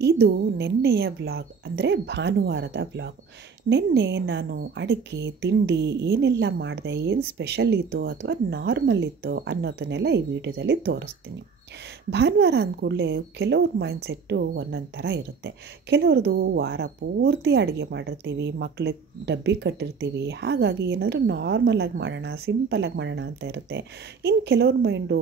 ಇದು ನಿನ್ನೆಯ ವ್ಲಾಗ್, ಅಂದರೆ ಭಾನುವಾರದ ವ್ಲಾಗ್. ನಿನ್ನೆ ನಾನು ಅಡುಗೆ ತಿಂಡಿ ಏನೆಲ್ಲ ಮಾಡಿದೆ, ಏನು ಸ್ಪೆಷಲ್ ಇತ್ತು ಅಥವಾ ನಾರ್ಮಲ್ ಇತ್ತು ಅನ್ನೋದನ್ನೆಲ್ಲ ಈ ವಿಡಿಯೋದಲ್ಲಿ ತೋರಿಸ್ತೀನಿ. ಭಾನುವಾರ ಅಂದ್ಕೂಡಲೇ ಕೆಲವ್ರ ಮೈಂಡ್ಸೆಟ್ಟು ಒಂದೊಂದು ಥರ ಇರುತ್ತೆ. ಕೆಲವ್ರದ್ದು ವಾರ ಪೂರ್ತಿ ಅಡುಗೆ ಮಾಡಿರ್ತೀವಿ, ಮಕ್ಳಿಗೆ ಡಬ್ಬಿ ಕಟ್ಟಿರ್ತೀವಿ, ಹಾಗಾಗಿ ಏನಾದರೂ ನಾರ್ಮಲಾಗಿ ಮಾಡೋಣ, ಸಿಂಪಲಾಗಿ ಮಾಡೋಣ ಅಂತ ಇರುತ್ತೆ. ಇನ್ನು ಕೆಲವ್ರ ಮೈಂಡು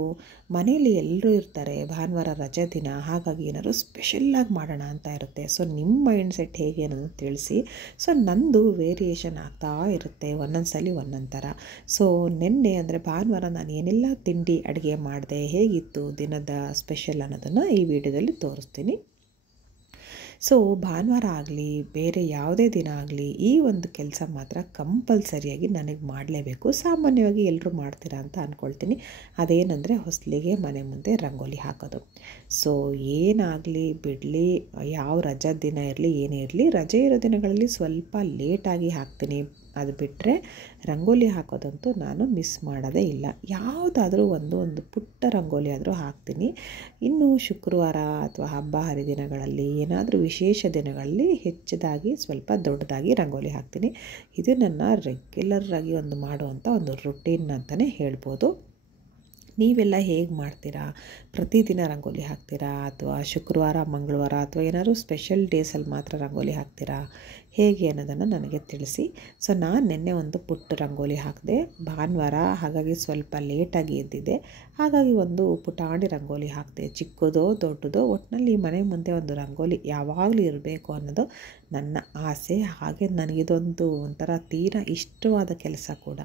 ಮನೇಲಿ ಎಲ್ಲರೂ ಇರ್ತಾರೆ, ಭಾನುವಾರ ರಜೆ ದಿನ, ಹಾಗಾಗಿ ಏನಾದರೂ ಸ್ಪೆಷಲ್ಲಾಗಿ ಮಾಡೋಣ ಅಂತ ಇರುತ್ತೆ. ಸೊ ನಿಮ್ಮ ಮೈಂಡ್ ಸೆಟ್ ಹೇಗೆ ಅನ್ನೋದು ತಿಳಿಸಿ. ಸೊ ನಂದು ವೇರಿಯೇಷನ್ ಆಗ್ತಾ ಇರುತ್ತೆ, ಒಂದೊಂದು ಸಲ ಒಂದೊಂದು ಥರ. ಸೊ ನಿನ್ನೆ ಅಂದರೆ ಭಾನುವಾರ ನಾನು ಏನೆಲ್ಲ ತಿಂಡಿ ಅಡುಗೆ ಮಾಡಿದೆ, ಹೇಗಿತ್ತು ದಿನದ ಸ್ಪೆಷಲ್ ಅನ್ನೋದನ್ನು ಈ ವಿಡಿಯೋದಲ್ಲಿ ತೋರಿಸ್ತೀನಿ. ಸೊ ಭಾನುವಾರ ಆಗಲಿ ಬೇರೆ ಯಾವುದೇ ದಿನ ಆಗಲಿ ಈ ಒಂದು ಕೆಲಸ ಮಾತ್ರ ಕಂಪಲ್ಸರಿಯಾಗಿ ನನಗೆ ಮಾಡಲೇಬೇಕು. ಸಾಮಾನ್ಯವಾಗಿ ಎಲ್ಲರೂ ಮಾಡ್ತೀರಾ ಅಂತ ಅಂದ್ಕೊಳ್ತೀನಿ. ಅದೇನೆಂದರೆ ಹೊಸಲಿಗೆ ಮನೆ ಮುಂದೆ ರಂಗೋಲಿ ಹಾಕೋದು. ಸೊ ಏನಾಗಲಿ ಬಿಡಲಿ, ಯಾವ ರಜಾ ದಿನ ಇರಲಿ ಏನೇ ಇರಲಿ, ರಜೆ ಇರೋ ದಿನಗಳಲ್ಲಿ ಸ್ವಲ್ಪ ಲೇಟಾಗಿ ಹಾಕ್ತೀನಿ. ಅದು ಬಿಟ್ಟರೆ ರಂಗೋಲಿ ಹಾಕೋದಂತೂ ನಾನು ಮಿಸ್ ಮಾಡೋದೇ ಇಲ್ಲ. ಯಾವುದಾದ್ರೂ ಒಂದು ಪುಟ್ಟ ರಂಗೋಲಿ ಆದರೂ ಹಾಕ್ತೀನಿ. ಇನ್ನು ಶುಕ್ರವಾರ ಅಥವಾ ಹಬ್ಬ ಹರಿದಿನಗಳಲ್ಲಿ ಏನಾದರೂ ವಿಶೇಷ ದಿನಗಳಲ್ಲಿ ಹೆಚ್ಚದಾಗಿ ಸ್ವಲ್ಪ ದೊಡ್ಡದಾಗಿ ರಂಗೋಲಿ ಹಾಕ್ತೀನಿ. ಇದು ನನ್ನ ರೆಗ್ಯುಲರಾಗಿ ಮಾಡುವಂಥ ಒಂದು ರುಟೀನ್ ಅಂತಲೇ ಹೇಳ್ಬೋದು. ನೀವೆಲ್ಲ ಹೇಗೆ ಮಾಡ್ತೀರಾ? ಪ್ರತಿದಿನ ರಂಗೋಲಿ ಹಾಕ್ತೀರಾ ಅಥವಾ ಶುಕ್ರವಾರ ಮಂಗಳವಾರ ಅಥವಾ ಏನಾದರೂ ಸ್ಪೆಷಲ್ ಡೇಸಲ್ಲಿ ಮಾತ್ರ ರಂಗೋಲಿ ಹಾಕ್ತೀರಾ, ಹೇಗೆ ಅನ್ನೋದನ್ನು ನನಗೆ ತಿಳಿಸಿ. ಸೊ ನಾನು ನಿನ್ನೆ ಒಂದು ಪುಟ್ಟ ರಂಗೋಲಿ ಹಾಕಿದೆ ಭಾನುವಾರ, ಹಾಗಾಗಿ ಸ್ವಲ್ಪ ಲೇಟಾಗಿ ಎದ್ದಿದ್ದೆ. ಹಾಗಾಗಿ ಒಂದು ಪುಟಾಣಿ ರಂಗೋಲಿ ಹಾಕಿದೆ. ಚಿಕ್ಕದೋ ದೊಡ್ಡದೋ ಒಟ್ಟಿನಲ್ಲಿ ಮನೆ ಮುಂದೆ ಒಂದು ರಂಗೋಲಿ ಯಾವಾಗಲೂ ಇರಬೇಕು ಅನ್ನೋದು ನನ್ನ ಆಸೆ. ಹಾಗೆ ನನಗಿದೊಂದು ಒಂಥರ ತೀರಾ ಇಷ್ಟವಾದ ಕೆಲಸ ಕೂಡ.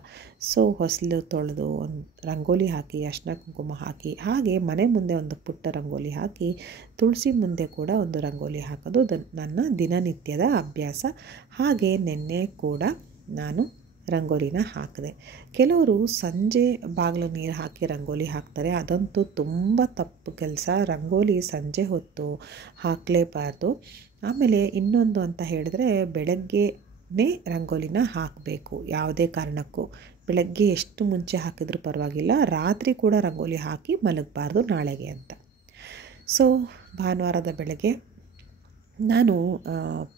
ಸೊ ಹೊಸಲು ತೊಳೆದು ಒಂದು ರಂಗೋಲಿ ಹಾಕಿ, ಅರಿಶಿನ ಕುಂಕುಮ ಹಾಕಿ, ಹಾಗೆ ಮನೆ ಮುಂದೆ ಒಂದು ಪುಟ್ಟ ರಂಗೋಲಿ ಹಾಕಿ, ತುಳಸಿ ಮುಂದೆ ಕೂಡ ಒಂದು ರಂಗೋಲಿ ಹಾಕೋದು ನನ್ನ ದಿನನಿತ್ಯದ ಅಭ್ಯಾಸ. ಹಾಗೆ ನಿನ್ನೆ ಕೂಡ ನಾನು ರಂಗೋಲಿನ ಹಾಕಿದೆ. ಕೆಲವರು ಸಂಜೆ ಬಾಗಿಲು ನೀರು ಹಾಕಿ ರಂಗೋಲಿ ಹಾಕ್ತಾರೆ. ಅದಂತೂ ತುಂಬ ತಪ್ಪು ಕೆಲಸ. ರಂಗೋಲಿ ಸಂಜೆ ಹೊತ್ತು ಹಾಕಲೇಬಾರ್ದು. ಆಮೇಲೆ ಇನ್ನೊಂದು ಅಂತ ಹೇಳಿದ್ರೆ, ಬೆಳಗ್ಗೆನೇ ರಂಗೋಲಿನ ಹಾಕಬೇಕು. ಯಾವುದೇ ಕಾರಣಕ್ಕೂ ಬೆಳಗ್ಗೆ ಎಷ್ಟು ಮುಂಚೆ ಹಾಕಿದ್ರೂ ಪರವಾಗಿಲ್ಲ, ರಾತ್ರಿ ಕೂಡ ರಂಗೋಲಿ ಹಾಕಿ ಮಲಗಬಾರ್ದು ನಾಳೆಗೆ ಅಂತ. ಸೊ ಭಾನುವಾರದ ಬೆಳಗ್ಗೆ ನಾನು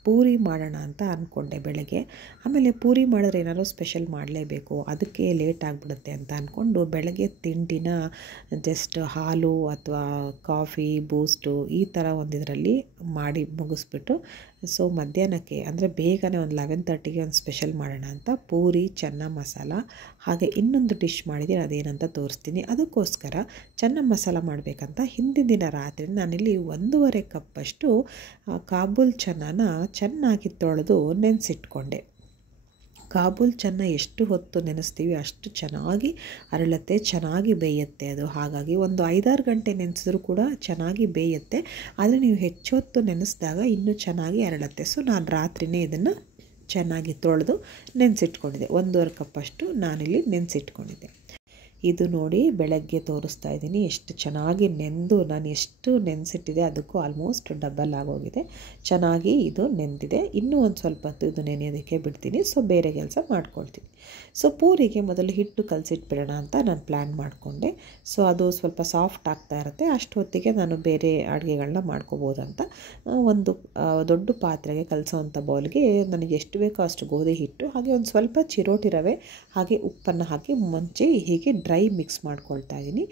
ಪೂರಿ ಮಾಡೋಣ ಅಂತ ಅಂದ್ಕೊಂಡೆ ಬೆಳಗ್ಗೆ. ಆಮೇಲೆ ಪೂರಿ ಮಾಡಿದ್ರೆ ಏನಾದರೂ ಸ್ಪೆಷಲ್ ಮಾಡಲೇಬೇಕು, ಅದಕ್ಕೆ ಲೇಟ್ ಆಗಿಬಿಡುತ್ತೆ ಅಂತ ಅಂದ್ಕೊಂಡು ಬೆಳಗ್ಗೆ ತಿಂಡಿನ ಜಸ್ಟ್ ಹಾಲು ಅಥವಾ ಕಾಫಿ, ಬೂಸ್ಟು ಈ ಥರ ಒಂದಿದರಲ್ಲಿ ಮಾಡಿ ಮುಗಿಸ್ಬಿಟ್ಟು, ಸೊ ಮಧ್ಯಾಹ್ನಕ್ಕೆ ಅಂದರೆ ಬೇಗನೆ ಒಂದು 11:30ಗೆ ಒಂದು ಸ್ಪೆಷಲ್ ಮಾಡೋಣ ಅಂತ ಪೂರಿ, ಚೆನ್ನ ಮಸಾಲ, ಹಾಗೆ ಇನ್ನೊಂದು ಡಿಶ್ ಮಾಡಿದ್ದೀನಿ, ಅದೇನಂತ ತೋರಿಸ್ತೀನಿ. ಅದಕ್ಕೋಸ್ಕರ ಚೆನ್ನ ಮಸಾಲ ಮಾಡಬೇಕಂತ ಹಿಂದಿನ ದಿನ ರಾತ್ರಿ ನಾನಿಲ್ಲಿ 1.5 ಕಪ್ಪಷ್ಟು ಕಾಬೂಲ್ ಚೆನ್ನನ ಚೆನ್ನಾಗಿ ತೊಳೆದು ನೆನೆಸಿಟ್ಕೊಂಡೆ. ಕಾಬೂಲ್ ಚೆನ್ನ ಎಷ್ಟು ಹೊತ್ತು ನೆನೆಸ್ತೀವಿ ಅಷ್ಟು ಚೆನ್ನಾಗಿ ಅರಳುತ್ತೆ, ಚೆನ್ನಾಗಿ ಬೇಯುತ್ತೆ ಅದು. ಹಾಗಾಗಿ ಒಂದು 5-6 ಗಂಟೆ ನೆನೆಸಿದ್ರೂ ಕೂಡ ಚೆನ್ನಾಗಿ ಬೇಯುತ್ತೆ. ಆದರೆ ನೀವು ಹೆಚ್ಚು ಹೊತ್ತು ನೆನೆಸಿದಾಗ ಇನ್ನೂ ಚೆನ್ನಾಗಿ ಅರಳುತ್ತೆ. ಸೊ ನಾನು ರಾತ್ರಿಯೇ ಇದನ್ನು ಚೆನ್ನಾಗಿ ತೊಳೆದು ನೆನೆಸಿಟ್ಕೊಂಡಿದ್ದೆ. 1.5 ಕಪ್ಪಷ್ಟು ನಾನಿಲ್ಲಿ ನೆನೆಸಿಟ್ಕೊಂಡಿದ್ದೆ. ಇದು ನೋಡಿ ಬೆಳಗ್ಗೆ ತೋರಿಸ್ತಾ ಇದ್ದೀನಿ, ಎಷ್ಟು ಚೆನ್ನಾಗಿ ನೆಂದು, ನಾನು ಎಷ್ಟು ನೆನೆಸಿಟ್ಟಿದೆ ಅದಕ್ಕೂ ಆಲ್ಮೋಸ್ಟ್ ಡಬಲ್ ಆಗೋಗಿದೆ. ಚೆನ್ನಾಗಿ ಇದು ನೆಂದಿದೆ. ಇನ್ನೂ ಒಂದು ಸ್ವಲ್ಪ ಹೊತ್ತು ಇದು ನೆನೆಯೋದಕ್ಕೆ ಬಿಡ್ತೀನಿ. ಸೊ ಬೇರೆ ಕೆಲಸ ಮಾಡ್ಕೊಳ್ತೀನಿ. ಸೊ ಪೂರಿಗೆ ಮೊದಲು ಹಿಟ್ಟು ಕಲಸಿಟ್ಬಿಡೋಣ ಅಂತ ನಾನು ಪ್ಲ್ಯಾನ್ ಮಾಡಿಕೊಂಡೆ. ಸೊ ಅದು ಸ್ವಲ್ಪ ಸಾಫ್ಟ್ ಆಗ್ತಾ ಇರುತ್ತೆ, ಅಷ್ಟು ಹೊತ್ತಿಗೆ ನಾನು ಬೇರೆ ಅಡುಗೆಗಳನ್ನ ಮಾಡ್ಕೋಬೋದಂತ ಒಂದು ದೊಡ್ಡ ಪಾತ್ರೆಗೆ ಕಲಸೋವಂಥ ಬೌಲ್ಗೆ ನನಗೆ ಎಷ್ಟು ಬೇಕೋ ಅಷ್ಟು ಗೋಧಿ ಹಿಟ್ಟು, ಹಾಗೆ ಒಂದು ಸ್ವಲ್ಪ ಚಿರೋಟಿ ರವೆ, ಹಾಗೆ ಉಪ್ಪನ್ನು ಹಾಕಿ ಮುಂಚೆ ಹೀಗೆ ಡ್ರೈ ಮಿಕ್ಸ್ ಮಾಡ್ಕೊಳ್ತಾ ಇದ್ದೀನಿ.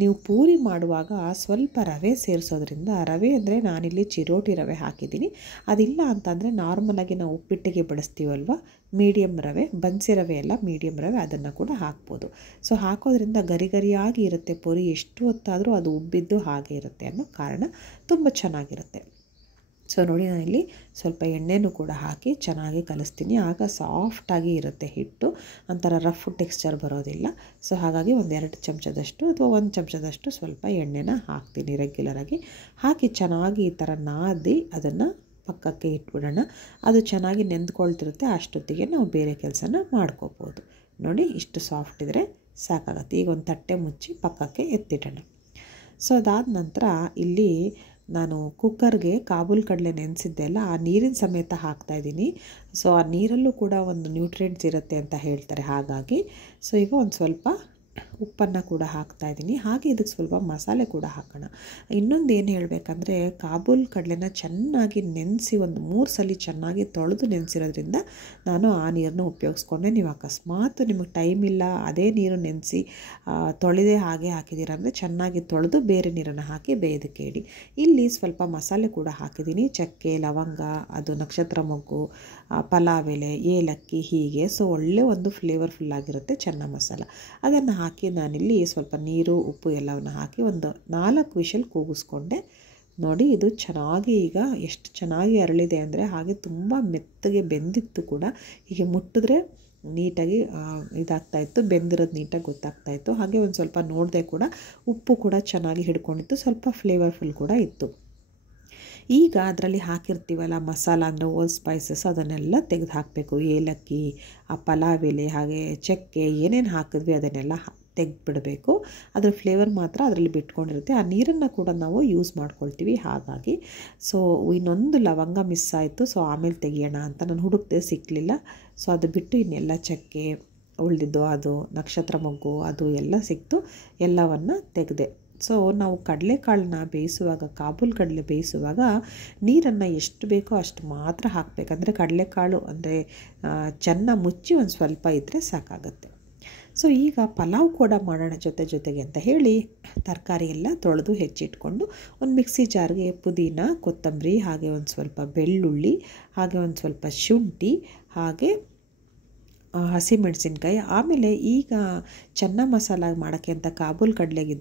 ನೀವು ಪೂರಿ ಮಾಡುವಾಗ ಸ್ವಲ್ಪ ರವೆ ಸೇರಿಸೋದ್ರಿಂದ, ರವೆ ಅಂದರೆ ನಾನಿಲ್ಲಿ ಚಿರೋಟಿ ರವೆ ಹಾಕಿದ್ದೀನಿ. ಅದಿಲ್ಲ ಅಂತಂದರೆ ನಾರ್ಮಲಾಗಿ ನಾವು ಉಪ್ಪಿಟ್ಟಿಗೆ ಬಳಸ್ತೀವಲ್ವ, ಮೀಡಿಯಮ್ ರವೆ, ಬನ್ಸಿ ರವೆ ಎಲ್ಲ ಮೀಡಿಯಮ್ ರವೆ, ಅದನ್ನು ಕೂಡ ಹಾಕ್ಬೋದು. ಸೊ ಹಾಕೋದ್ರಿಂದ ಗರಿ ಗರಿಯಾಗಿ ಇರುತ್ತೆ ಪೂರಿ, ಎಷ್ಟು ಹೊತ್ತಾದರೂ ಅದು ಉಬ್ಬಿದ್ದು ಹಾಗೆ ಇರುತ್ತೆ ಅನ್ನೋ ಕಾರಣ ತುಂಬ ಚೆನ್ನಾಗಿರುತ್ತೆ. ಸೊ ನೋಡಿ ನಾನಿಲ್ಲಿ ಸ್ವಲ್ಪ ಎಣ್ಣೆನೂ ಕೂಡ ಹಾಕಿ ಚೆನ್ನಾಗಿ ಕಲಿಸ್ತೀನಿ. ಆಗ ಸಾಫ್ಟಾಗಿ ಇರುತ್ತೆ ಹಿಟ್ಟು, ಒಂಥರ ರಫ್ ಟೆಕ್ಸ್ಚರ್ ಬರೋದಿಲ್ಲ. ಸೊ ಹಾಗಾಗಿ 1-2 ಚಮಚದಷ್ಟು ಅಥವಾ 1 ಚಮಚದಷ್ಟು ಸ್ವಲ್ಪ ಎಣ್ಣೆನ ಹಾಕ್ತೀನಿ ರೆಗ್ಯುಲರಾಗಿ. ಹಾಕಿ ಚೆನ್ನಾಗಿ ಈ ಥರ ನಾದಿ ಅದನ್ನು ಪಕ್ಕಕ್ಕೆ ಇಟ್ಬಿಡೋಣ. ಅದು ಚೆನ್ನಾಗಿ ನೆಂದ್ಕೊಳ್ತಿರುತ್ತೆ, ಅಷ್ಟೊತ್ತಿಗೆ ನಾವು ಬೇರೆ ಕೆಲಸನ ಮಾಡ್ಕೋಬೋದು. ನೋಡಿ ಇಷ್ಟು ಸಾಫ್ಟ್ ಇದ್ದರೆ ಸಾಕಾಗತ್ತೆ. ಈಗ ಒಂದು ತಟ್ಟೆ ಮುಚ್ಚಿ ಪಕ್ಕಕ್ಕೆ ಎತ್ತಿಡೋಣ. ಸೊ ಅದಾದ ನಂತರ ಇಲ್ಲಿ ನಾನು ಕುಕ್ಕರ್ಗೆ ಕಾಬೂಲ್ ಕಡಲೆ ನೆನೆಸಿದ್ದೆ ಅಲ್ಲ, ಆ ನೀರಿನ ಸಮೇತ ಹಾಕ್ತಾಯಿದ್ದೀನಿ. ಸೊ ಆ ನೀರಲ್ಲೂ ಕೂಡ ಒಂದು ನ್ಯೂಟ್ರಿಯೆಂಟ್ಸ್ ಇರುತ್ತೆ ಅಂತ ಹೇಳ್ತಾರೆ, ಹಾಗಾಗಿ. ಸೊ ಈಗ ಒಂದು ಸ್ವಲ್ಪ ಉಪ್ಪನ್ನು ಕೂಡ ಹಾಕ್ತಾಯಿದ್ದೀನಿ. ಹಾಗೆ ಇದಕ್ಕೆ ಸ್ವಲ್ಪ ಮಸಾಲೆ ಕೂಡ ಹಾಕೋಣ. ಇನ್ನೊಂದು ಏನು ಹೇಳಬೇಕಂದ್ರೆ, ಕಾಬೂಲ್ ಕಡಲೆನ ಚೆನ್ನಾಗಿ ನೆನೆಸಿ ಒಂದು 3 ಸಲ ಚೆನ್ನಾಗಿ ತೊಳೆದು ನೆನೆಸಿರೋದ್ರಿಂದ ನಾನು ಆ ನೀರನ್ನು ಉಪಯೋಗಿಸ್ಕೊಂಡೆ. ನೀವು ಅಕಸ್ಮಾತ್ ನಿಮಗೆ ಟೈಮ್ ಇಲ್ಲ, ಅದೇ ನೀರು ನೆನೆಸಿ ತೊಳೆದೇ ಹಾಗೆ ಹಾಕಿದ್ದೀರ ಅಂದರೆ ಚೆನ್ನಾಗಿ ತೊಳೆದು ಬೇರೆ ನೀರನ್ನು ಹಾಕಿ ಬೇಯೋದಕ್ಕೆ ಇಡಿ. ಇಲ್ಲಿ ಸ್ವಲ್ಪ ಮಸಾಲೆ ಕೂಡ ಹಾಕಿದ್ದೀನಿ. ಚಕ್ಕೆ, ಲವಂಗ, ಅದು ನಕ್ಷತ್ರ ಮೊಗ್ಗು, ಪಲಾವ್ ಎಲೆ, ಏಲಕ್ಕಿ, ಹೀಗೆ. ಸೊ ಒಳ್ಳೆ ಒಂದು ಫ್ಲೇವರ್ಫುಲ್ ಆಗಿರುತ್ತೆ ಚೆನ್ನ ಮಸಾಲ. ಅದನ್ನು ಹಾಕಿ ನಾನಿಲ್ಲಿ ಸ್ವಲ್ಪ ನೀರು, ಉಪ್ಪು ಎಲ್ಲವನ್ನು ಹಾಕಿ ಒಂದು 4 ವಿಷಲ್ ಕೂಗಿಸ್ಕೊಂಡೆ. ನೋಡಿ, ಇದು ಚೆನ್ನಾಗಿ ಈಗ ಎಷ್ಟು ಚೆನ್ನಾಗಿ ಅರಳಿದೆ ಅಂದರೆ, ಹಾಗೆ ತುಂಬ ಮೆತ್ತಗೆ ಬೆಂದಿತ್ತು ಕೂಡ. ಹೀಗೆ ಮುಟ್ಟಿದ್ರೆ ನೀಟಾಗಿ ಇದಾಗ್ತಾಯಿತ್ತು, ಬೆಂದಿರೋದು ನೀಟಾಗಿ ಗೊತ್ತಾಗ್ತಾಯಿತ್ತು. ಹಾಗೆ ಒಂದು ಸ್ವಲ್ಪ ನೋಡಿದೆ ಕೂಡ, ಉಪ್ಪು ಕೂಡ ಚೆನ್ನಾಗಿ ಹಿಡ್ಕೊಂಡಿತ್ತು, ಸ್ವಲ್ಪ ಫ್ಲೇವರ್ಫುಲ್ ಕೂಡ ಇತ್ತು. ಈಗ ಅದರಲ್ಲಿ ಹಾಕಿರ್ತೀವಲ್ಲ ಮಸಾಲ, ಅಂದರೆ ಓಲ್ ಸ್ಪೈಸಸ್, ಅದನ್ನೆಲ್ಲ ತೆಗೆದು ಹಾಕಬೇಕು. ಏಲಕ್ಕಿ, ಆ ಪಲಾವ್ ಎಲೆ, ಹಾಗೆ ಚಕ್ಕೆ, ಏನೇನು ಹಾಕಿದ್ವಿ ಅದನ್ನೆಲ್ಲ ತೆಗೆದುಬಿಡಬೇಕು. ಅದರ ಫ್ಲೇವರ್ ಮಾತ್ರ ಅದರಲ್ಲಿ ಬಿಟ್ಕೊಂಡಿರುತ್ತೆ. ಆ ನೀರನ್ನು ಕೂಡ ನಾವು ಯೂಸ್ ಮಾಡ್ಕೊಳ್ತೀವಿ. ಹಾಗಾಗಿ ಸೊ ಇನ್ನೊಂದು ಲವಂಗ ಮಿಸ್ ಆಯಿತು. ಸೊ ಆಮೇಲೆ ತೆಗಿಯೋಣ ಅಂತ ನಾನು ಹುಡುಕ್ದೆ, ಸಿಕ್ಕಲಿಲ್ಲ. ಸೊ ಅದು ಬಿಟ್ಟು ಇನ್ನೆಲ್ಲ ಚಕ್ಕೆ ಉಳಿದಿದ್ದು, ಅದು ನಕ್ಷತ್ರ ಮೊಗ್ಗು, ಅದು ಎಲ್ಲ ಸಿಕ್ತು. ಎಲ್ಲವನ್ನು ತೆಗೆದೆ. ಸೊ ನಾವು ಕಡಲೆಕಾಳನ್ನ ಬೇಯಿಸುವಾಗ, ಕಾಬೂಲ್ ಕಡಲೆ ಬೇಯಿಸುವಾಗ ನೀರನ್ನು ಎಷ್ಟು ಬೇಕೋ ಅಷ್ಟು ಮಾತ್ರ ಹಾಕಬೇಕಂದ್ರೆ, ಕಡಲೆಕಾಳು ಅಂದರೆ ಚೆನ್ನಾಗಿ ಮುಚ್ಚಿ ಒಂದು ಸ್ವಲ್ಪ ಇದ್ದರೆ ಸಾಕಾಗುತ್ತೆ. ಸೊ ಈಗ ಪಲಾವ್ ಕೂಡ ಮಾಡೋಣ ಜೊತೆಗೆ ಅಂತ ಹೇಳಿ ತರಕಾರಿ ಎಲ್ಲ ತೊಳೆದು ಹೆಚ್ಚಿಟ್ಕೊಂಡು ಒಂದು ಮಿಕ್ಸಿ ಜಾರ್ಗೆ ಪುದೀನ, ಕೊತ್ತಂಬರಿ, ಹಾಗೆ ಒಂದು ಸ್ವಲ್ಪ ಬೆಳ್ಳುಳ್ಳಿ, ಹಾಗೆ ಒಂದು ಸ್ವಲ್ಪ ಶುಂಠಿ, ಹಾಗೆ ಹಸಿಮೆಣಸಿನ್ಕಾಯಿ, ಆಮೇಲೆ ಈಗ ಚೆನ್ನ ಮಸಾಲ ಮಾಡೋಕ್ಕೆ ಅಂತ ಕಾಬೂಲ್ ಕಡಲೆಗೆ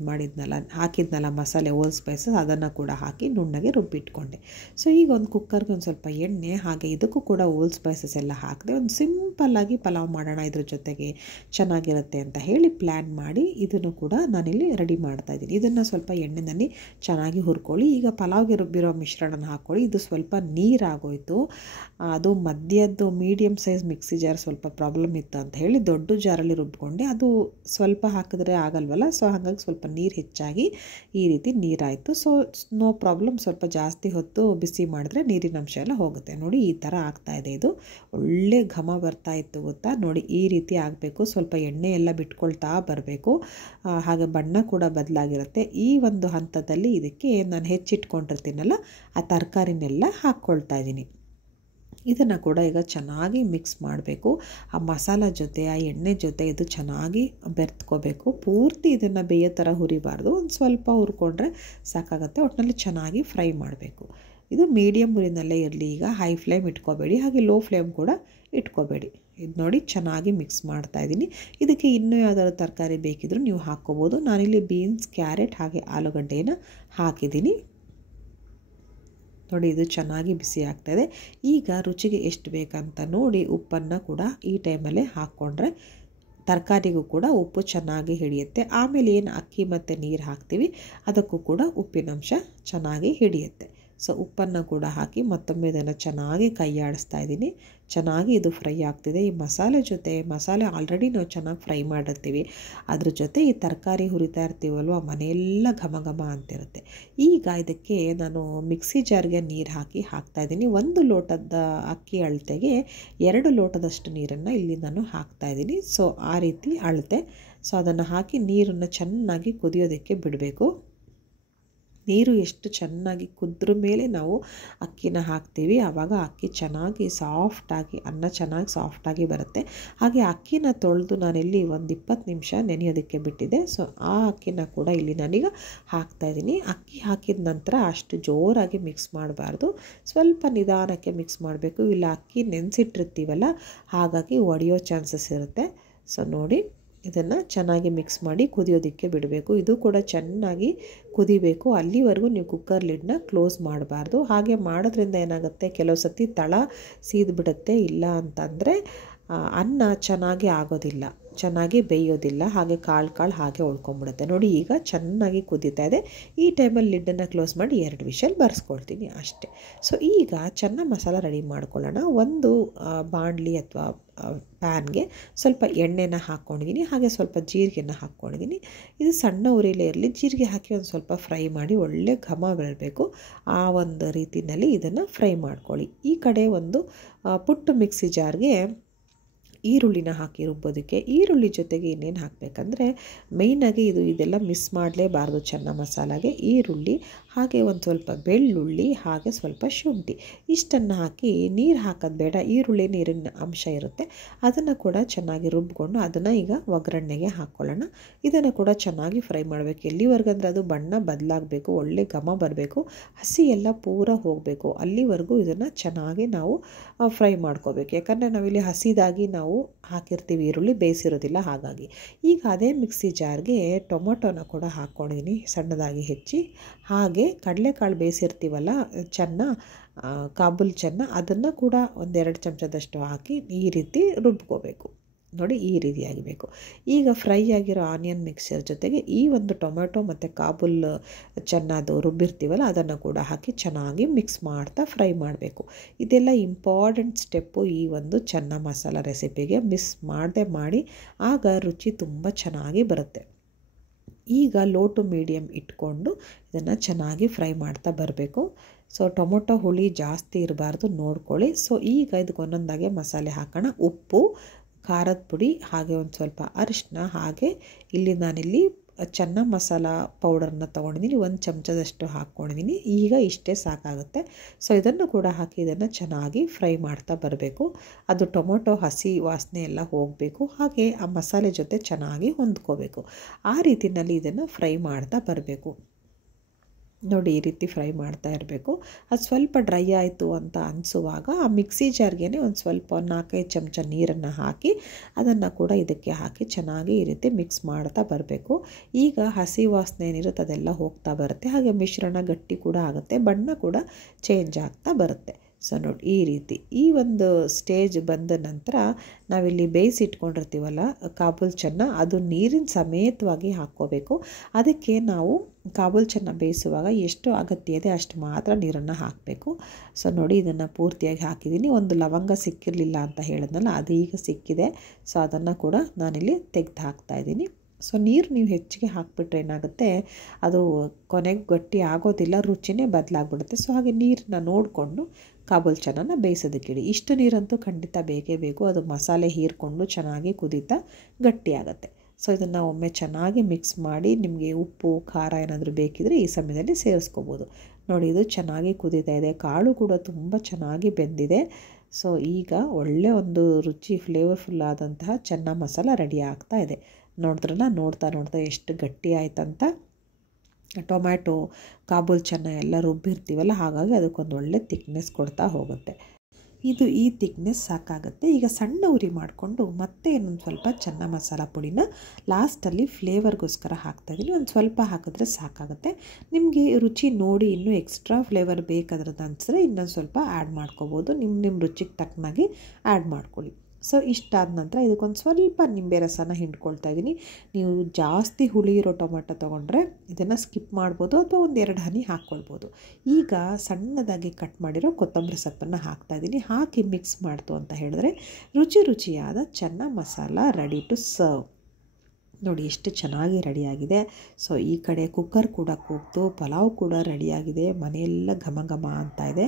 ಹಾಕಿದ್ನಲ್ಲ ಮಸಾಲೆ, ಓಲ್ ಸ್ಪೈಸಸ್, ಅದನ್ನು ಕೂಡ ಹಾಕಿ ನುಣ್ಣಗೆ ರುಬ್ಬಿಟ್ಕೊಂಡೆ. ಸೊ ಈಗ ಒಂದು ಕುಕ್ಕರ್ಗೆ ಒಂದು ಸ್ವಲ್ಪ ಎಣ್ಣೆ, ಹಾಗೆ ಇದಕ್ಕೂ ಕೂಡ ಓಲ್ ಸ್ಪೈಸಸ್ ಎಲ್ಲ ಹಾಕಿದೆ. ಒಂದು ಸಿಂಪಲ್ಲಾಗಿ ಪಲಾವ್ ಮಾಡೋಣ ಇದ್ರ ಜೊತೆಗೆ, ಚೆನ್ನಾಗಿರುತ್ತೆ ಅಂತ ಹೇಳಿ ಪ್ಲ್ಯಾನ್ ಮಾಡಿ ಇದನ್ನು ಕೂಡ ನಾನಿಲ್ಲಿ ರೆಡಿ ಮಾಡ್ತಾಯಿದ್ದೀನಿ. ಇದನ್ನು ಸ್ವಲ್ಪ ಎಣ್ಣೆನಲ್ಲಿ ಚೆನ್ನಾಗಿ ಹುರ್ಕೊಳ್ಳಿ. ಈಗ ಪಲಾವ್ಗೆ ರುಬ್ಬಿರೋ ಮಿಶ್ರಣನ ಹಾಕ್ಕೊಳ್ಳಿ. ಇದು ಸ್ವಲ್ಪ ನೀರಾಗೋಯಿತು. ಅದು ಮಧ್ಯದ್ದು ಮೀಡಿಯಮ್ ಸೈಜ್ ಮಿಕ್ಸಿ ಜಾರ್ ಸ್ವಲ್ಪ ಪ್ರಾಬ್ಲಮ್ ಇತ್ತು ಅಂತ ಹೇಳಿ ದೊಡ್ಡ ಜಾರಲ್ಲಿ ರುಬ್ಕೊಂಡೆ. ಅದು ಸ್ವಲ್ಪ ಹಾಕಿದ್ರೆ ಆಗಲ್ವಲ್ಲ, ಸೊ ಹಾಗಾಗಿ ಸ್ವಲ್ಪ ನೀರು ಹೆಚ್ಚಾಗಿ ಈ ರೀತಿ ನೀರಾಯಿತು. ಸೊ ನೋ ಪ್ರಾಬ್ಲಮ್, ಸ್ವಲ್ಪ ಜಾಸ್ತಿ ಹೊತ್ತು ಬಿಸಿ ಮಾಡಿದ್ರೆ ನೀರಿನ ಅಂಶ ಎಲ್ಲ ಹೋಗುತ್ತೆ. ನೋಡಿ, ಈ ಥರ ಆಗ್ತಾಯಿದೆ. ಇದು ಒಳ್ಳೆ ಘಮ ಬರ್ತಾ ಇತ್ತು ಗೊತ್ತಾ. ನೋಡಿ, ಈ ರೀತಿ ಆಗಬೇಕು. ಸ್ವಲ್ಪ ಎಣ್ಣೆ ಎಲ್ಲ ಬಿಟ್ಕೊಳ್ತಾ ಬರಬೇಕು. ಹಾಗೆ ಬಣ್ಣ ಕೂಡ ಬದಲಾಗಿರುತ್ತೆ. ಈ ಒಂದು ಹಂತದಲ್ಲಿ ಇದಕ್ಕೆ ನಾನು ಹೆಚ್ಚಿಟ್ಕೊಂಡಿರ್ತೀನಲ್ಲ ಆ ತರಕಾರಿನೆಲ್ಲ ಹಾಕ್ಕೊಳ್ತಾ ಇದ್ದೀನಿ. ಇದನ್ನು ಕೂಡ ಈಗ ಚೆನ್ನಾಗಿ ಮಿಕ್ಸ್ ಮಾಡಬೇಕು. ಆ ಮಸಾಲ ಜೊತೆ, ಆ ಎಣ್ಣೆ ಜೊತೆ ಇದು ಚೆನ್ನಾಗಿ ಬೆರೆತ್ಕೋಬೇಕು. ಪೂರ್ತಿ ಇದನ್ನು ಬೇಯೋ ಥರ ಹುರಿಬಾರ್ದು, ಒಂದು ಸ್ವಲ್ಪ ಹುರ್ಕೊಂಡ್ರೆ ಸಾಕಾಗುತ್ತೆ. ಒಟ್ಟಿನಲ್ಲಿ ಚೆನ್ನಾಗಿ ಫ್ರೈ ಮಾಡಬೇಕು. ಇದು ಮೀಡಿಯಮ್ ಉರಿನಲ್ಲೇ ಇರಲಿ. ಈಗ ಹೈ ಫ್ಲೇಮ್ ಇಟ್ಕೋಬೇಡಿ, ಹಾಗೆ ಲೋ ಫ್ಲೇಮ್ ಕೂಡ ಇಟ್ಕೋಬೇಡಿ. ಇದು ನೋಡಿ ಚೆನ್ನಾಗಿ ಮಿಕ್ಸ್ ಮಾಡ್ತಾಯಿದ್ದೀನಿ. ಇದಕ್ಕೆ ಇನ್ನೂ ಯಾವ್ದಾದ್ರು ತರಕಾರಿ ಬೇಕಿದ್ರೂ ನೀವು ಹಾಕ್ಕೋಬೋದು. ನಾನಿಲ್ಲಿ ಬೀನ್ಸ್, ಕ್ಯಾರೆಟ್, ಹಾಗೆ ಆಲೂಗಡ್ಡೆಯನ್ನು ಹಾಕಿದ್ದೀನಿ. ನೋಡಿ, ಇದು ಚೆನ್ನಾಗಿ ಬಿಸಿ ಆಗ್ತಾಯಿದೆ. ಈಗ ರುಚಿಗೆ ಎಷ್ಟು ಬೇಕಂತ ನೋಡಿ ಉಪ್ಪನ್ನು ಕೂಡ ಈ ಟೈಮಲ್ಲೇ ಹಾಕ್ಕೊಂಡ್ರೆ ತರಕಾರಿಗೂ ಕೂಡ ಉಪ್ಪು ಚೆನ್ನಾಗಿ ಹಿಡಿಯುತ್ತೆ. ಆಮೇಲೆ ಏನು ಅಕ್ಕಿ ಮತ್ತು ನೀರು ಹಾಕ್ತೀವಿ ಅದಕ್ಕೂ ಕೂಡ ಉಪ್ಪಿನಂಶ ಚೆನ್ನಾಗಿ ಹಿಡಿಯುತ್ತೆ. ಸೊ ಉಪ್ಪನ್ನು ಕೂಡ ಹಾಕಿ ಮತ್ತೊಮ್ಮೆ ಇದನ್ನು ಚೆನ್ನಾಗಿ ಕೈಯಾಡಿಸ್ತಾ ಇದ್ದೀನಿ. ಚೆನ್ನಾಗಿ ಇದು ಫ್ರೈ ಆಗ್ತಿದೆ. ಈ ಮಸಾಲೆ ಆಲ್ರೆಡಿ ನಾವು ಚೆನ್ನಾಗಿ ಫ್ರೈ ಮಾಡಿರ್ತೀವಿ. ಅದ್ರ ಜೊತೆ ಈ ತರಕಾರಿ ಹುರಿತಾ ಇರ್ತೀವಲ್ವ, ಮನೆಯೆಲ್ಲ ಘಮ ಘಮ ಅಂತಿರುತ್ತೆ. ಈಗ ಇದಕ್ಕೆ ನಾನು ಮಿಕ್ಸಿ ಜಾರ್ಗೆ ನೀರು ಹಾಕ್ತಾಯಿದ್ದೀನಿ. 1 ಲೋಟದ ಅಕ್ಕಿ ಅಳತೆಗೆ 2 ಲೋಟದಷ್ಟು ನೀರನ್ನು ಇಲ್ಲಿ ನಾನು ಹಾಕ್ತಾಯಿದ್ದೀನಿ. ಸೊ ಆ ರೀತಿ ಅಳತೆ. ಸೊ ಅದನ್ನು ಹಾಕಿ ನೀರನ್ನು ಚೆನ್ನಾಗಿ ಕುದಿಯೋದಕ್ಕೆ ಬಿಡಬೇಕು. ನೀರು ಎಷ್ಟು ಚೆನ್ನಾಗಿ ಕುದ್ರ ಮೇಲೆ ನಾವು ಅಕ್ಕಿನ ಹಾಕ್ತೀವಿ, ಆವಾಗ ಅಕ್ಕಿ ಚೆನ್ನಾಗಿ ಸಾಫ್ಟಾಗಿ, ಅನ್ನ ಚೆನ್ನಾಗಿ ಸಾಫ್ಟಾಗಿ ಬರುತ್ತೆ. ಹಾಗೆ ಅಕ್ಕಿನ ತೊಳೆದು ನಾನಿಲ್ಲಿ ಒಂದು 20 ನಿಮಿಷ ನೆನೆಯೋದಕ್ಕೆ ಬಿಟ್ಟಿದ್ದೆ. ಸೊ ಆ ಅಕ್ಕಿನ ಕೂಡ ಇಲ್ಲಿ ನಾನೀಗ ಹಾಕ್ತಾಯಿದ್ದೀನಿ. ಅಕ್ಕಿ ಹಾಕಿದ ನಂತರ ಅಷ್ಟು ಜೋರಾಗಿ ಮಿಕ್ಸ್ ಮಾಡಬಾರ್ದು, ಸ್ವಲ್ಪ ನಿಧಾನಕ್ಕೆ ಮಿಕ್ಸ್ ಮಾಡಬೇಕು. ಇಲ್ಲ ಅಕ್ಕಿ ನೆನೆಸಿಟ್ಟಿರ್ತೀವಲ್ಲ, ಹಾಗಾಗಿ ಒಡೆಯೋ ಚಾನ್ಸಸ್ ಇರುತ್ತೆ. ಸೊ ನೋಡಿ, ಇದನ್ನು ಚೆನ್ನಾಗಿ ಮಿಕ್ಸ್ ಮಾಡಿ ಕುದಿಯೋದಕ್ಕೆ ಬಿಡಬೇಕು. ಇದು ಕೂಡ ಚೆನ್ನಾಗಿ ಕುದಿಬೇಕು. ಅಲ್ಲಿವರೆಗೂ ನೀವು ಕುಕ್ಕರ್ ಲಿಡ್ನ ಕ್ಲೋಸ್ ಮಾಡಬಾರ್ದು. ಹಾಗೆ ಮಾಡೋದ್ರಿಂದ ಏನಾಗುತ್ತೆ, ಕೆಲವು ಸತಿ ತಳ ಸೀದ್ಬಿಡುತ್ತೆ. ಇಲ್ಲ ಅಂತಂದರೆ ಅನ್ನ ಚೆನ್ನಾಗಿ ಆಗೋದಿಲ್ಲ, ಚೆನ್ನಾಗಿ ಬೇಯೋದಿಲ್ಲ. ಹಾಗೆ ಕಾಳು ಹಾಗೆ ಉಳ್ಕೊಂಬಿಡುತ್ತೆ. ನೋಡಿ, ಈಗ ಚೆನ್ನಾಗಿ ಕುದೀತಾ ಇದೆ. ಈ ಟೈಮಲ್ಲಿ ಲಿಡ್ಡನ್ನು ಕ್ಲೋಸ್ ಮಾಡಿ 2 ವಿಷಲ್ ಬರ್ಸ್ಕೊಳ್ತೀನಿ ಅಷ್ಟೇ. ಸೊ ಈಗ ಚೆನ್ನ ಮಸಾಲ ರೆಡಿ ಮಾಡ್ಕೊಳ್ಳೋಣ. ಒಂದು ಬಾಣಲಿ ಅಥವಾ ಪ್ಯಾನ್ಗೆ ಸ್ವಲ್ಪ ಎಣ್ಣೆನ ಹಾಕ್ಕೊಂಡಿದ್ದೀನಿ, ಹಾಗೆ ಸ್ವಲ್ಪ ಜೀರಿಗೆನ ಹಾಕ್ಕೊಂಡಿದ್ದೀನಿ. ಇದು ಸಣ್ಣ ಉರಿಲೇ ಇರಲಿ. ಜೀರಿಗೆ ಹಾಕಿ ಒಂದು ಸ್ವಲ್ಪ ಫ್ರೈ ಮಾಡಿ ಒಳ್ಳೆ ಘಮ ಬರಬೇಕು. ಆ ಒಂದು ರೀತಿಯಲ್ಲಿ ಇದನ್ನು ಫ್ರೈ ಮಾಡ್ಕೊಳ್ಳಿ. ಈ ಕಡೆ ಒಂದು ಪುಟ್ಟ ಮಿಕ್ಸಿ ಜಾರ್ಗೆ ಈರುಳ್ಳಿನ ಹಾಕಿ ರುಬ್ಬೋದಕ್ಕೆ. ಈರುಳ್ಳಿ ಜೊತೆಗೆ ಇನ್ನೇನು ಹಾಕಬೇಕಂದ್ರೆ ಮೇಯ್ನಾಗಿ ಇದೆಲ್ಲ ಮಿಸ್ ಮಾಡಲೇಬಾರ್ದು ಚೆನ್ನ ಮಸಾಲಾಗೆ. ಈರುಳ್ಳಿ, ಹಾಗೆ ಒಂದು ಸ್ವಲ್ಪ ಬೆಳ್ಳುಳ್ಳಿ, ಹಾಗೆ ಸ್ವಲ್ಪ ಶುಂಠಿ ಇಷ್ಟನ್ನು ಹಾಕಿ, ನೀರು ಹಾಕೋದು ಬೇಡ, ಈರುಳ್ಳಿ ನೀರಿನ ಅಂಶ ಇರುತ್ತೆ, ಅದನ್ನು ಕೂಡ ಚೆನ್ನಾಗಿ ರುಬ್ಕೊಂಡು ಅದನ್ನು ಈಗ ಒಗ್ಗರಣೆಗೆ ಹಾಕ್ಕೊಳ್ಳೋಣ. ಇದನ್ನು ಕೂಡ ಚೆನ್ನಾಗಿ ಫ್ರೈ ಮಾಡಬೇಕು. ಎಲ್ಲಿವರೆಗಂದ್ರೆ ಅದು ಬಣ್ಣ ಬದಲಾಗಬೇಕು, ಒಳ್ಳೆ ಘಮ ಬರಬೇಕು, ಹಸಿ ಎಲ್ಲ ಪೂರ ಹೋಗಬೇಕು, ಅಲ್ಲಿವರೆಗೂ ಇದನ್ನು ಚೆನ್ನಾಗಿ ನಾವು ಫ್ರೈ ಮಾಡ್ಕೋಬೇಕು. ಯಾಕಂದರೆ ನಾವಿಲ್ಲಿ ಹಸಿದಾಗಿ ನಾವು ಹಾಕಿರ್ತೀವಿ, ಈರುಳ್ಳಿ ಬೇಯಿಸಿರೋದಿಲ್ಲ. ಹಾಗಾಗಿ ಈಗ ಅದೇ ಮಿಕ್ಸಿ ಜಾರ್ಗೆ ಟೊಮೊಟೊನ ಕೂಡ ಹಾಕ್ಕೊಂಡಿದ್ದೀನಿ ಸಣ್ಣದಾಗಿ ಹೆಚ್ಚಿ. ಹಾಗೆ ಕಡಲೆಕಾಳು ಬೇಯಿಸಿರ್ತೀವಲ್ಲ ಚೆನ್ನ, ಕಾಬೂಲ್ ಚೆನ್ನ, ಅದನ್ನು ಕೂಡ ಒಂದೆರಡು ಚಮಚದಷ್ಟು ಹಾಕಿ ಈ ರೀತಿ ರುಬ್ಕೋಬೇಕು. ನೋಡಿ, ಈ ರೀತಿಯಾಗಬೇಕು. ಈಗ ಫ್ರೈ ಆಗಿರೋ ಆನಿಯನ್ ಮಿಕ್ಸರ್ ಜೊತೆಗೆ ಈ ಒಂದು ಟೊಮೆಟೊ ಮತ್ತು ಕಾಬೂಲ್ ಚೆನ್ನಾದು ರುಬ್ಬಿರ್ತೀವಲ್ಲ ಅದನ್ನು ಕೂಡ ಹಾಕಿ ಚೆನ್ನಾಗಿ ಮಿಕ್ಸ್ ಮಾಡ್ತಾ ಫ್ರೈ ಮಾಡಬೇಕು. ಇದೆಲ್ಲ ಇಂಪಾರ್ಟೆಂಟ್ ಸ್ಟೆಪ್ಪು ಈ ಒಂದು ಚೆನ್ನ ಮಸಾಲ ರೆಸಿಪಿಗೆ. ಮಿಸ್ ಮಾಡದೆ ಮಾಡಿ, ಆಗ ರುಚಿ ತುಂಬ ಚೆನ್ನಾಗಿ ಬರುತ್ತೆ. ಈಗ ಲೋ ಟು ಮೀಡಿಯಮ್ ಇಟ್ಕೊಂಡು ಇದನ್ನು ಚೆನ್ನಾಗಿ ಫ್ರೈ ಮಾಡ್ತಾ ಬರಬೇಕು. ಸೊ ಟೊಮೊಟೊ ಹುಳಿ ಜಾಸ್ತಿ ಇರಬಾರ್ದು, ನೋಡ್ಕೊಳ್ಳಿ. ಸೊ ಈಗ ಇದಕ್ಕೆ ಒಂದೊಂದಾಗೆ ಮಸಾಲೆ ಹಾಕೋಣ. ಉಪ್ಪು, ಖಾರದ ಪುಡಿ, ಹಾಗೆ ಒಂದು ಸ್ವಲ್ಪ ಅರಿಶಿನ, ಹಾಗೆ ಇಲ್ಲಿ ನಾನಿಲ್ಲಿ ಚೆನ್ನ ಮಸಾಲ ಪೌಡರ್ನ ತೊಗೊಂಡಿದ್ದೀನಿ, 1 ಚಮಚದಷ್ಟು ಹಾಕ್ಕೊಂಡಿದ್ದೀನಿ. ಈಗ ಇಷ್ಟೇ ಸಾಕಾಗುತ್ತೆ. ಸೊ ಇದನ್ನು ಕೂಡ ಹಾಕಿ ಇದನ್ನು ಚೆನ್ನಾಗಿ ಫ್ರೈ ಮಾಡ್ತಾ ಬರಬೇಕು. ಅದು ಟೊಮೊಟೊ ಹಸಿ ವಾಸನೆ ಎಲ್ಲ ಹೋಗಬೇಕು, ಹಾಗೆ ಆ ಮಸಾಲೆ ಜೊತೆ ಚೆನ್ನಾಗಿ ಹೊಂದ್ಕೋಬೇಕು. ಆ ರೀತಿಯಲ್ಲಿ ಇದನ್ನು ಫ್ರೈ ಮಾಡ್ತಾ ಬರಬೇಕು. ನೋಡಿ, ಈ ರೀತಿ ಫ್ರೈ ಮಾಡ್ತಾ ಇರಬೇಕು. ಅದು ಸ್ವಲ್ಪ ಡ್ರೈ ಆಯಿತು ಅಂತ ಅನಿಸುವಾಗ ಆ ಮಿಕ್ಸಿ ಜಾರ್ಗೆ ಒಂದು ಸ್ವಲ್ಪ 4-5 ಚಮಚ ನೀರನ್ನು ಹಾಕಿ ಅದನ್ನು ಕೂಡ ಇದಕ್ಕೆ ಹಾಕಿ ಚೆನ್ನಾಗಿ ಈ ರೀತಿ ಮಿಕ್ಸ್ ಮಾಡ್ತಾ ಬರಬೇಕು. ಈಗ ಹಸಿ ವಾಸನೆ ಏನಿರುತ್ತೆ ಅದೆಲ್ಲ ಹೋಗ್ತಾ ಬರುತ್ತೆ, ಹಾಗೆ ಮಿಶ್ರಣ ಗಟ್ಟಿ ಕೂಡ ಆಗುತ್ತೆ, ಬಣ್ಣ ಕೂಡ ಚೇಂಜ್ ಆಗ್ತಾ ಬರುತ್ತೆ. ಸೊ ನೋಡಿ, ಈ ರೀತಿ ಈ ಒಂದು ಸ್ಟೇಜ್ ಬಂದ ನಂತರ ನಾವಿಲ್ಲಿ ಬೇಯಿಸಿಟ್ಕೊಂಡಿರ್ತೀವಲ್ಲ ಕಾಬೂಲ್ ಚೆನ್ನ, ಅದು ನೀರಿನ ಸಮೇತವಾಗಿ ಹಾಕ್ಕೋಬೇಕು. ಅದಕ್ಕೆ ನಾವು ಕಾಬೂಲ್ ಚೆನ್ನ ಬೇಯಿಸುವಾಗ ಎಷ್ಟು ಅಗತ್ಯ ಇದೆ ಅಷ್ಟು ಮಾತ್ರ ನೀರನ್ನು ಹಾಕಬೇಕು. ಸೊ ನೋಡಿ, ಇದನ್ನು ಪೂರ್ತಿಯಾಗಿ ಹಾಕಿದ್ದೀನಿ. ಒಂದು ಲವಂಗ ಸಿಕ್ಕಿರಲಿಲ್ಲ ಅಂತ ಹೇಳಿದ್ನಲ್ಲ, ಅದು ಈಗ ಸಿಕ್ಕಿದೆ. ಸೊ ಅದನ್ನು ಕೂಡ ನಾನಿಲ್ಲಿ ತೆಗೆದು ಹಾಕ್ತಾಯಿದ್ದೀನಿ. ಸೊ ನೀರು ನೀವು ಹೆಚ್ಚಿಗೆ ಹಾಕಿಬಿಟ್ರೆ ಏನಾಗುತ್ತೆ, ಅದು ಕೊನೆಗೆ ಗಟ್ಟಿ ಆಗೋದಿಲ್ಲ, ರುಚಿನೇ ಬದಲಾಗ್ಬಿಡುತ್ತೆ. ಸೊ ಹಾಗೆ ನೀರನ್ನ ನೋಡಿಕೊಂಡು ಕಾಬೂಲ್ ಚೆನ್ನ ಬೇಯಿಸೋದಕ್ಕಿಡಿ. ಇಷ್ಟು ನೀರಂತೂ ಖಂಡಿತ ಬೇಕೇ ಬೇಕು, ಅದು ಮಸಾಲೆ ಹೀರ್ಕೊಂಡು ಚೆನ್ನಾಗಿ ಕುದೀತಾ ಗಟ್ಟಿಯಾಗುತ್ತೆ. ಸೊ ಇದನ್ನು ಒಮ್ಮೆ ಚೆನ್ನಾಗಿ ಮಿಕ್ಸ್ ಮಾಡಿ, ನಿಮಗೆ ಉಪ್ಪು ಖಾರ ಏನಾದರೂ ಬೇಕಿದ್ರೆ ಈ ಸಮಯದಲ್ಲಿ ಸೇರಿಸ್ಕೋಬೋದು. ನೋಡಿ, ಇದು ಚೆನ್ನಾಗಿ ಕುದೀತಾ ಇದೆ, ಕಾಳು ಕೂಡ ತುಂಬ ಚೆನ್ನಾಗಿ ಬೆಂದಿದೆ. ಸೊ ಈಗ ಒಳ್ಳೆ ಒಂದು ರುಚಿ ಫ್ಲೇವರ್ಫುಲ್ ಆದಂತಹ ಚೆನ್ನ ಮಸಾಲ ರೆಡಿ ಆಗ್ತಾ ಇದೆ. ನೋಡಿದ್ರಲ್ಲ, ನೋಡ್ತಾ ಎಷ್ಟು ಗಟ್ಟಿ ಆಯ್ತಂತ. ಟೊಮ್ಯಾಟೊ, ಕಾಬೂಲ್ ಚೆನ್ನ ಎಲ್ಲ ರುಬ್ಬಿರ್ತೀವಲ್ಲ, ಹಾಗಾಗಿ ಅದಕ್ಕೊಂದು ಒಳ್ಳೆ ತಿಕ್ನೆಸ್ ಕೊಡ್ತಾ ಹೋಗುತ್ತೆ. ಈ ತಿಕ್ನೆಸ್ ಸಾಕಾಗುತ್ತೆ. ಈಗ ಸಣ್ಣ ಉರಿ ಮಾಡಿಕೊಂಡು ಮತ್ತೆ ಇನ್ನೊಂದು ಸ್ವಲ್ಪ ಚೆನ್ನ ಮಸಾಲ ಪುಡಿನ ಲಾಸ್ಟಲ್ಲಿ ಫ್ಲೇವರ್ಗೋಸ್ಕರ ಹಾಕ್ತಾಯಿದ್ದೀನಿ. ಒಂದು ಸ್ವಲ್ಪ ಹಾಕಿದ್ರೆ ಸಾಕಾಗುತ್ತೆ. ನಿಮಗೆ ರುಚಿ ನೋಡಿ ಇನ್ನೂ ಎಕ್ಸ್ಟ್ರಾ ಫ್ಲೇವರ್ ಬೇಕಾದ್ರದ್ದು ಅನಿಸಿದ್ರೆ ಇನ್ನೊಂದು ಸ್ವಲ್ಪ ಆ್ಯಡ್ ಮಾಡ್ಕೋಬೋದು. ನಿಮ್ಮ ರುಚಿಗೆ ತಕ್ಕನಾಗಿ ಆ್ಯಡ್ ಮಾಡ್ಕೊಳ್ಳಿ. ಸೊ ಇಷ್ಟಾದ ನಂತರ ಇದಕ್ಕೊಂದು ಸ್ವಲ್ಪ ನಿಂಬೆ ರಸನ ಹಿಂಡ್ಕೊಳ್ತಾ ಇದ್ದೀನಿ. ನೀವು ಜಾಸ್ತಿ ಹುಳಿ ಇರೋ ಟೊಮೆಟೊ ತೊಗೊಂಡ್ರೆ ಇದನ್ನು ಸ್ಕಿಪ್ ಮಾಡ್ಬೋದು, ಅಥವಾ 1-2 ಹನಿ ಹಾಕ್ಕೊಳ್ಬೋದು. ಈಗ ಸಣ್ಣದಾಗಿ ಕಟ್ ಮಾಡಿರೋ ಕೊತ್ತಂಬರಿ ಸೊಪ್ಪನ್ನು ಹಾಕ್ತಾಯಿದ್ದೀನಿ. ಹಾಕಿ ಮಿಕ್ಸ್ ಮಾಡ್ತು ಅಂತ ಹೇಳಿದ್ರೆ ರುಚಿಯಾದ ಚೆನ್ನ ಮಸಾಲ ರೆಡಿ ಟು ಸರ್ವ್. ನೋಡಿ, ಎಷ್ಟು ಚೆನ್ನಾಗಿ ರೆಡಿಯಾಗಿದೆ. ಸೊ ಈ ಕಡೆ ಕುಕ್ಕರ್ ಕೂಡ ಕೂಗ್ತು, ಪಲಾವ್ ಕೂಡ ರೆಡಿಯಾಗಿದೆ, ಮನೆಯೆಲ್ಲ ಘಮ ಘಮ ಅಂತ ಇದೆ.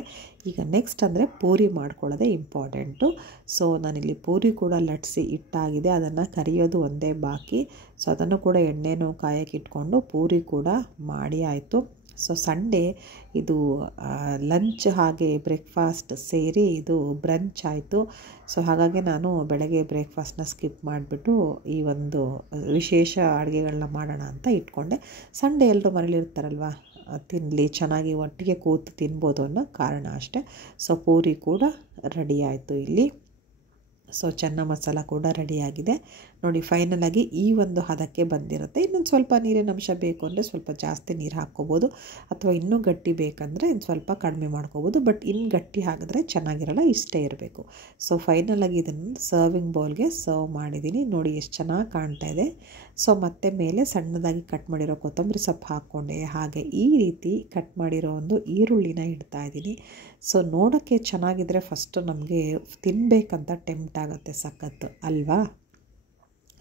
ಈಗ ನೆಕ್ಸ್ಟ್ ಅಂದರೆ ಪೂರಿ ಮಾಡ್ಕೊಳ್ಳೋದೇ ಇಂಪಾರ್ಟೆಂಟು. ಸೊ ನಾನಿಲ್ಲಿ ಪೂರಿ ಕೂಡ ಲಟ್ಸಿ ಇಟ್ಟಾಗಿದೆ, ಅದನ್ನು ಕರಿಯೋದು ಒಂದೇ ಬಾಕಿ. ಸೊ ಅದನ್ನು ಕೂಡ ಎಣ್ಣೆನೂ ಕಾಯಕ್ಕೆ ಇಟ್ಕೊಂಡು ಪೂರಿ ಕೂಡ ಮಾಡಿ ಆಯಿತು. ಸೊ ಸಂಡೇ ಇದು ಲಂಚ್ ಹಾಗೆ ಬ್ರೇಕ್ಫಾಸ್ಟ್ ಸೇರಿ ಇದು ಬ್ರಂಚ್ ಆಯಿತು. ಸೊ ಹಾಗಾಗಿ ನಾನು ಬೆಳಗ್ಗೆ ಬ್ರೇಕ್ಫಾಸ್ಟ್ನ ಸ್ಕಿಪ್ ಮಾಡಿಬಿಟ್ಟು ಈ ಒಂದು ವಿಶೇಷ ಅಡುಗೆಗಳನ್ನ ಮಾಡೋಣ ಅಂತ ಇಟ್ಕೊಂಡೆ. ಸಂಡೇ ಎಲ್ಲರೂ ಮನೇಲಿರ್ತಾರಲ್ವ, ತಿನ್ನಲಿ, ಚೆನ್ನಾಗಿ ಒಟ್ಟಿಗೆ ಕೂತು ತಿನ್ಬೋದು ಅನ್ನೋ ಕಾರಣ ಅಷ್ಟೇ. ಸೊ ಪೂರಿ ಕೂಡ ರೆಡಿ ಆಯಿತು ಇಲ್ಲಿ. ಸೊ ಚೆನ್ನ ಮಸಾಲ ಕೂಡ ರೆಡಿಯಾಗಿದೆ. ನೋಡಿ, ಫೈನಲಾಗಿ ಈ ಒಂದು ಹದಕ್ಕೆ ಬಂದಿರುತ್ತೆ. ಇನ್ನೊಂದು ಸ್ವಲ್ಪ ನೀರಿನ ಅಂಶ ಬೇಕು ಅಂದರೆ ಸ್ವಲ್ಪ ಜಾಸ್ತಿ ನೀರು ಹಾಕ್ಕೋಬೋದು, ಅಥವಾ ಇನ್ನೂ ಗಟ್ಟಿ ಬೇಕಂದರೆ ಇನ್ನು ಸ್ವಲ್ಪ ಕಡಿಮೆ ಮಾಡ್ಕೋಬೋದು. ಬಟ್ ಇನ್ನು ಗಟ್ಟಿ ಹಾಕಿದ್ರೆ ಚೆನ್ನಾಗಿರಲ್ಲ, ಇಷ್ಟೇ ಇರಬೇಕು. ಸೊ ಫೈನಲಾಗಿ ಇದನ್ನು ಸರ್ವಿಂಗ್ ಬೌಲ್ಗೆ ಸರ್ವ್ ಮಾಡಿದ್ದೀನಿ. ನೋಡಿ ಎಷ್ಟು ಚೆನ್ನಾಗಿ ಕಾಣ್ತಾ ಇದೆ. ಸೊ ಮತ್ತೆ ಮೇಲೆ ಸಣ್ಣದಾಗಿ ಕಟ್ ಮಾಡಿರೋ ಕೊತ್ತಂಬರಿ ಸೊಪ್ಪು ಹಾಕ್ಕೊಂಡೆ, ಹಾಗೆ ಈ ರೀತಿ ಕಟ್ ಮಾಡಿರೋ ಒಂದು ಈರುಳ್ಳಿನ ಇಡ್ತಾ ಇದ್ದೀನಿ. ಸೊ ನೋಡೋಕ್ಕೆ ಚೆನ್ನಾಗಿದ್ದರೆ ಫಸ್ಟು ನಮಗೆ ತಿನ್ನಬೇಕಂತ ಟೆಂಪ್ಟ್ ಆಗುತ್ತೆ, ಸಖತ್ತು ಅಲ್ವಾ?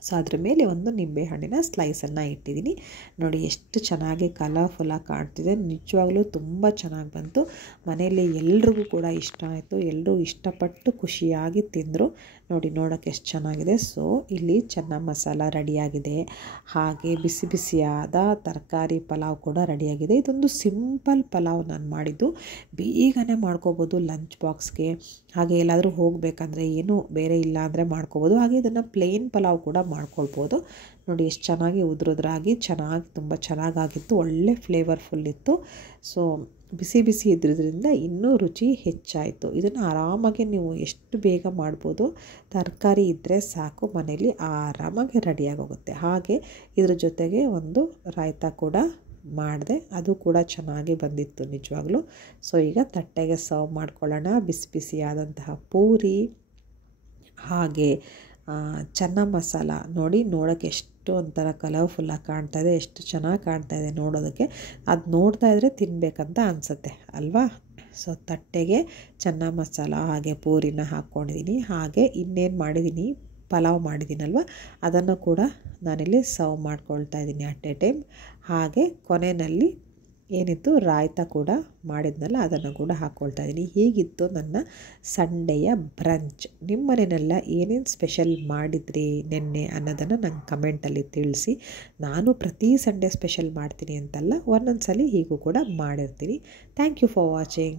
ಸೊ ಅದ್ರ ಮೇಲೆ ಒಂದು ನಿಂಬೆಹಣ್ಣಿನ ಸ್ಲೈಸನ್ನು ಇಟ್ಟಿದ್ದೀನಿ. ನೋಡಿ ಎಷ್ಟು ಚೆನ್ನಾಗಿ ಕಲರ್ಫುಲ್ಲಾಗಿ ಕಾಣ್ತಿದೆ. ನಿಜವಾಗ್ಲೂ ತುಂಬ ಚೆನ್ನಾಗಿ ಬಂತು. ಮನೆಯಲ್ಲಿ ಎಲ್ರಿಗೂ ಕೂಡ ಇಷ್ಟ ಆಯಿತು. ಎಲ್ಲರೂ ಇಷ್ಟಪಟ್ಟು ಖುಷಿಯಾಗಿ ತಿಂದರು. ನೋಡಿ ನೋಡೋಕ್ಕೆ ಎಷ್ಟು ಚೆನ್ನಾಗಿದೆ. ಸೊ ಇಲ್ಲಿ ಚೆನ್ನ ಮಸಾಲ ರೆಡಿಯಾಗಿದೆ. ಹಾಗೆ ಬಿಸಿ ಬಿಸಿಯಾದ ತರಕಾರಿ ಪಲಾವ್ ಕೂಡ ರೆಡಿಯಾಗಿದೆ. ಇದೊಂದು ಸಿಂಪಲ್ ಪಲಾವ್ ನಾನು ಮಾಡಿದ್ದು. ಬೇಗನೆ ಮಾಡ್ಕೋಬೋದು ಲಂಚ್ ಬಾಕ್ಸ್ಗೆ. ಹಾಗೆ ಎಲ್ಲಾದರೂ ಹೋಗಬೇಕಂದ್ರೆ ಏನು ಬೇರೆ ಇಲ್ಲ ಅಂದರೆ ಮಾಡ್ಕೋಬೋದು. ಹಾಗೆ ಇದನ್ನು ಪ್ಲೇನ್ ಪಲಾವ್ ಕೂಡ ಮಾಡ್ಕೊಳ್ಬೋದು. ನೋಡಿ ಎಷ್ಟು ಚೆನ್ನಾಗಿ ಉದುರುದ್ರಾಗಿ ತುಂಬ ಚೆನ್ನಾಗಾಗಿತ್ತು. ಒಳ್ಳೆ ಫ್ಲೇವರ್ಫುಲ್ ಇತ್ತು. ಸೊ ಬಿಸಿ ಬಿಸಿ ಇದ್ದಿದ್ದರಿಂದ ಇನ್ನೂ ರುಚಿ ಹೆಚ್ಚಾಯಿತು. ಇದನ್ನು ಆರಾಮಾಗಿ ನೀವು ಎಷ್ಟು ಬೇಗ ಮಾಡ್ಬೋದು. ತರಕಾರಿ ಇದ್ದರೆ ಸಾಕು, ಮನೇಲಿ ಆರಾಮಾಗಿ ರೆಡಿಯಾಗಿ ಹೋಗುತ್ತೆ. ಹಾಗೆ ಇದ್ರ ಜೊತೆಗೆ ಒಂದು ರಾಯ್ತ ಕೂಡ ಮಾಡಿದೆ. ಅದು ಕೂಡ ಚೆನ್ನಾಗಿ ಬಂದಿತ್ತು ನಿಜವಾಗ್ಲೂ. ಸೊ ಈಗ ತಟ್ಟೆಗೆ ಸರ್ವ್ ಮಾಡ್ಕೊಳ್ಳೋಣ. ಬಿಸಿ ಬಿಸಿಯಾದಂತಹ ಪೂರಿ ಹಾಗೆ ಚೆನ್ನ ಮಸಾಲ ನೋಡಿ ನೋಡೋಕ್ಕೆ ಎಷ್ಟು ಒಂಥರ ಕಲರ್ಫುಲ್ಲಾಗಿ ಕಾಣ್ತಾಯಿದೆ. ಎಷ್ಟು ಚೆನ್ನಾಗಿ ಕಾಣ್ತಾಯಿದೆ ನೋಡೋದಕ್ಕೆ. ಅದು ನೋಡ್ತಾ ಇದ್ದರೆ ತಿನ್ನಬೇಕಂತ ಅನಿಸುತ್ತೆ ಅಲ್ವಾ. ಸೊ ತಟ್ಟೆಗೆ ಚೆನ್ನ ಮಸಾಲ ಹಾಗೆ ಪೂರಿನ ಹಾಕ್ಕೊಂಡಿದ್ದೀನಿ. ಹಾಗೆ ಇನ್ನೇನು ಮಾಡಿದ್ದೀನಿ, ಪಲಾವ್ ಮಾಡಿದ್ದೀನಲ್ವ, ಅದನ್ನು ಕೂಡ ನಾನಿಲ್ಲಿ ಸರ್ವ್ ಮಾಡ್ಕೊಳ್ತಾ ಇದ್ದೀನಿ ಅಟ್ ಎ ಟೈಮ್. ಹಾಗೆ ಕೊನೆಯಲ್ಲಿ ಏನಿತ್ತು ರಾಯ್ತ ಕೂಡ ಮಾಡಿದ್ನಲ್ಲ, ಅದನ್ನು ಕೂಡ ಹಾಕ್ಕೊಳ್ತಾ ಇದ್ದೀನಿ. ಹೀಗಿತ್ತು ನನ್ನ ಸಂಡೆಯ ಬ್ರಂಚ್. ನಿಮ್ಮ ಮನೆಯಲ್ಲೆಲ್ಲ ಏನೇನು ಸ್ಪೆಷಲ್ ಮಾಡಿದ್ರಿ ನೆನ್ನೆ ಅನ್ನೋದನ್ನು ನಂಗೆ ಕಮೆಂಟಲ್ಲಿ ತಿಳಿಸಿ. ನಾನು ಪ್ರತಿ ಸಂಡೇ ಸ್ಪೆಷಲ್ ಮಾಡ್ತೀನಿ ಅಂತಲ್ಲ, ಒಂದೊಂದು ಸಲ ಹೀಗೂ ಕೂಡ ಮಾಡಿರ್ತೀನಿ. Thank you for watching.